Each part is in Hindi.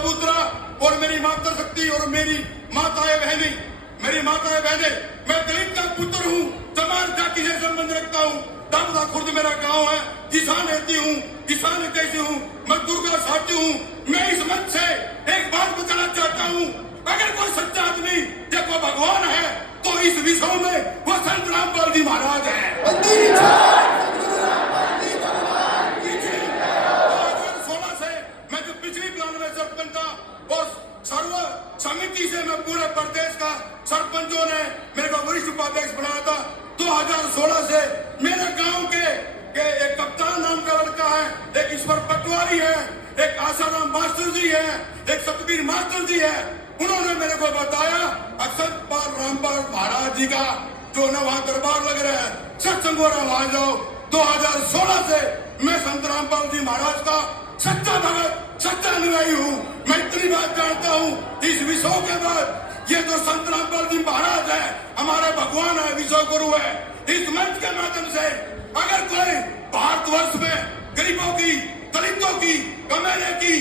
चबूतरा और मेरी माता शक्ति और मेरी माताएं बहनें, मेरी माताएं बहनें, मैं दलित का पुत्र हूँ, समाज जाति से संबंध रखता हूँ। दामोदा खुर्द मेरा गांव है, किसान रहती हूँ, किसान कैसे हूँ, मजदूर का साथी हूँ। मैं इस मंच से एक बात बताना चाहता हूँ, अगर कोई सच्चा आदमी या कोई भगवान है तो इस विश्व में वो संत रामपाल जी महाराज है। 2016 से मैं जो पिछली प्लान में सरपंच था और सर्व समिति से मैं पूरे प्रदेश का सरपंचों ने मेरे को वरिष्ठ उपाध्यक्ष बनाया था। 2016 से मेरे गांव के एक कप्तान नाम का लड़का है, एक ईश्वर पटवारी है, एक आसाराम मास्टर जी है, एक सतबीर मास्टर जी है। उन्होंने मेरे को बताया अक्षर पाल रामपाल महाराज जी का जो न वहां दरबार लग रहा है, सत्संग हो रहा, वहां जाओ। 2016 से मैं संत रामपाल जी महाराज का सच्चा भगत, सच्चा अनुयायी हूँ। मैं इतनी बात जानता हूँ, इस विषय के बाद ये जो संत रामपाल जी महाराज है हमारे भगवान है, विश्व गुरु है। इस मंच के माध्यम से अगर कोई भारतवर्ष में गरीबों की, दलितों की, कमेने की,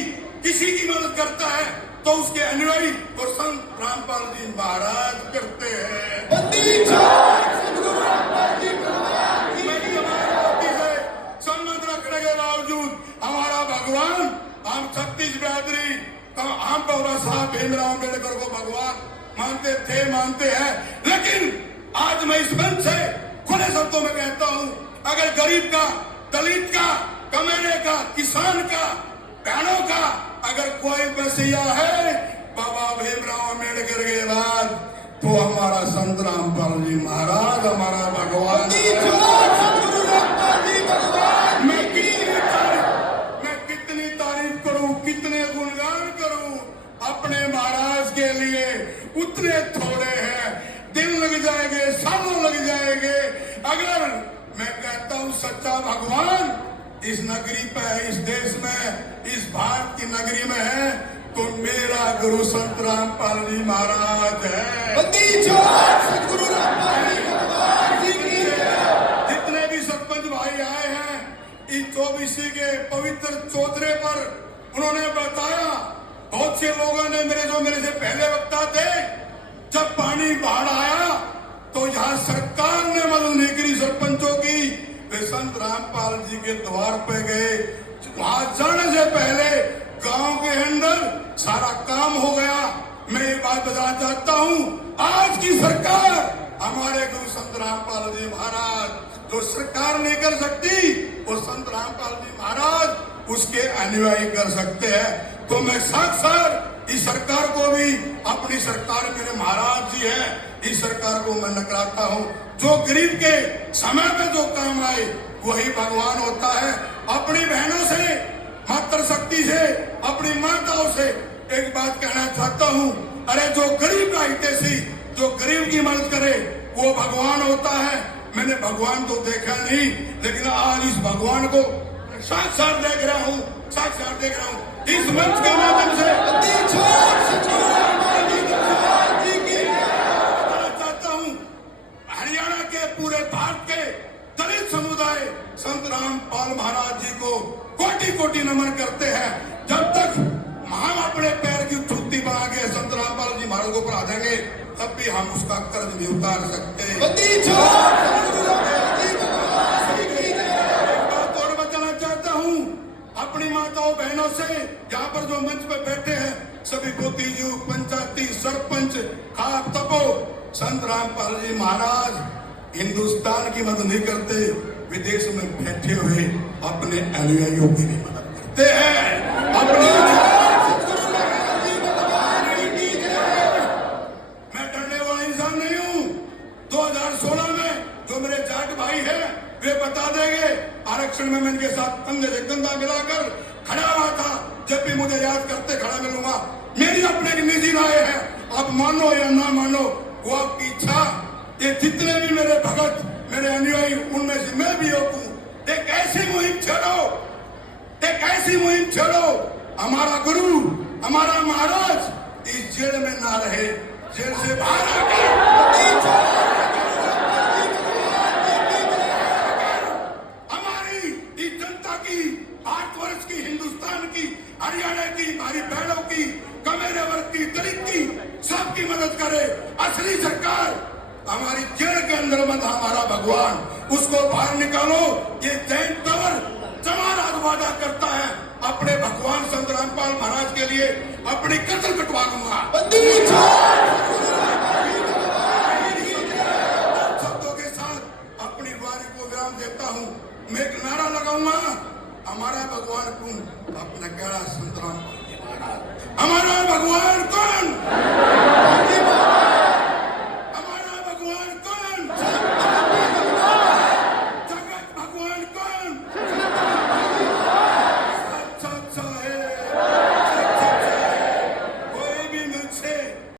किसी की मदद करता है तो उसके अनुयायी और संत रामपाल जी महाराज करते हैं। संबंध रखने के बावजूद हमारा भगवान, हम छत्तीस बिरादरी, हम बाबा साहब भीमराव अम्बेडकर को भगवान मानते थे, मानते हैं। लेकिन आज मैं इस मंच से खुले शब्दों में कहता हूँ, अगर गरीब का, दलित का, कमेने का, किसान का, बहनों का अगर कोई बसिया है बाबा भीमराव अम्बेडकर के बाद तो हमारा संत रामपाल जी महाराज हमारा भगवान। मैं कितनी तारीफ करूं, कितने गुणगान करूं अपने महाराज के लिए, उतने थोड़े हैं। दिन लग जाएंगे, सालों लग जाएंगे। अगर मैं कहता हूं सच्चा भगवान इस नगरी पे है, इस देश में, इस भारत की नगरी में है तो मेरा गुरु संत रामपाल जी महाराज है। जितने भी सरपंच भाई आए हैं इस 24 के पवित्र चौथरे पर, उन्होंने बताया, बहुत से लोगों ने मेरे से पहले वक्ता थे, जब पानी बाढ़ आया तो यहाँ सरकार ने मदद नहीं करी सरपंचों की। वे संत रामपाल जी के द्वार पे गए, वहां जाने से पहले गांव के अंदर सारा काम हो गया। मैं ये बात बताना चाहता हूँ, आज की सरकार हमारे गुरु संत रामपाल जी महाराज, जो सरकार नहीं कर सकती वो संत रामपाल जी महाराज उसके अनुयायी कर सकते हैं। तो मैं साक्षात इस सरकार को भी, अपनी सरकार मेरे महाराज जी है, इस सरकार को मैं नकराता हूँ। जो गरीब के समय पे जो काम आए वही भगवान होता है। अपनी बहनों से, मातृ शक्ति से, अपनी माताओं से एक बात कहना चाहता हूँ, अरे जो गरीब का हितैषी, जो गरीब की मदद करे वो भगवान होता है। मैंने भगवान तो देखा नहीं, लेकिन आज इस भगवान को साक्षात देख रहा हूँ, साक्षात देख रहा हूँ इस मंच के माध्यम से। चाहता हूँ हरियाणा के, पूरे भारत के दलित समुदाय संत रामपाल महाराज जी को कोटि कोटि नमन करते हैं। जब तक हम अपने पैर की चुट्टी बना के संत रामपाल जी महाराज को पढ़ा देंगे तब भी हम उसका कर्ज नहीं उतार सकते। और बताना चाहता हूँ अपनी माताओं बहनों से, यहाँ पर जो मंच पर बैठे हैं सभी बुद्धिजीवी, पंचायती, सरपंच, खाप तपो, संत रामपाल जी महाराज हिंदुस्तान की मदद नहीं करते, विदेश में बैठे हुए अपने अनुयायियों की भी मदद करते हैं। अपनी मैं डरने वाला इंसान नहीं हूँ। 2016 में जो मेरे जाट भाई है वे बता देंगे, आरक्षण में मैं इनके साथ कंधे से कंधा मिलाकर खड़ा हुआ था। जब भी मुझे याद करते खड़ा मिलूंगा। मेरी अपने की निजी राय है, आप मानो या ना मानो वो आपकी इच्छा। ये जितने भी मेरे भगत, मेरे अनुयायी, उनमें से मैं भी हूँ। एक ऐसी मुहिम छेड़ो, एक ऐसी मुहिम छेड़ो, हमारा गुरु, हमारा महाराज इस जेल में ना रहे, जेल से बाहर आकर हमारी इस जनता की 8 वर्ष की हिंदुस्तान की, हरियाणा की, हमारी बहनों की, कमेरे वर्ग की, दलित की, सबकी मदद करे। असली सरकार हमारी जेल के अंदर मत हमारा भगवान, उसको बाहर निकालो। ये जैन टावर जमाना वादा करता है, अपने भगवान संत रामपाल महाराज के लिए अपनी कत्ल कटवा दूंगा। शब्दों के साथ अपनी वारी को विराम देता हूं। मैं एक नारा लगाऊंगा, हमारा भगवान कौन? अपना गहरा संत रामपाल महाराज। हमारा भगवान कौन?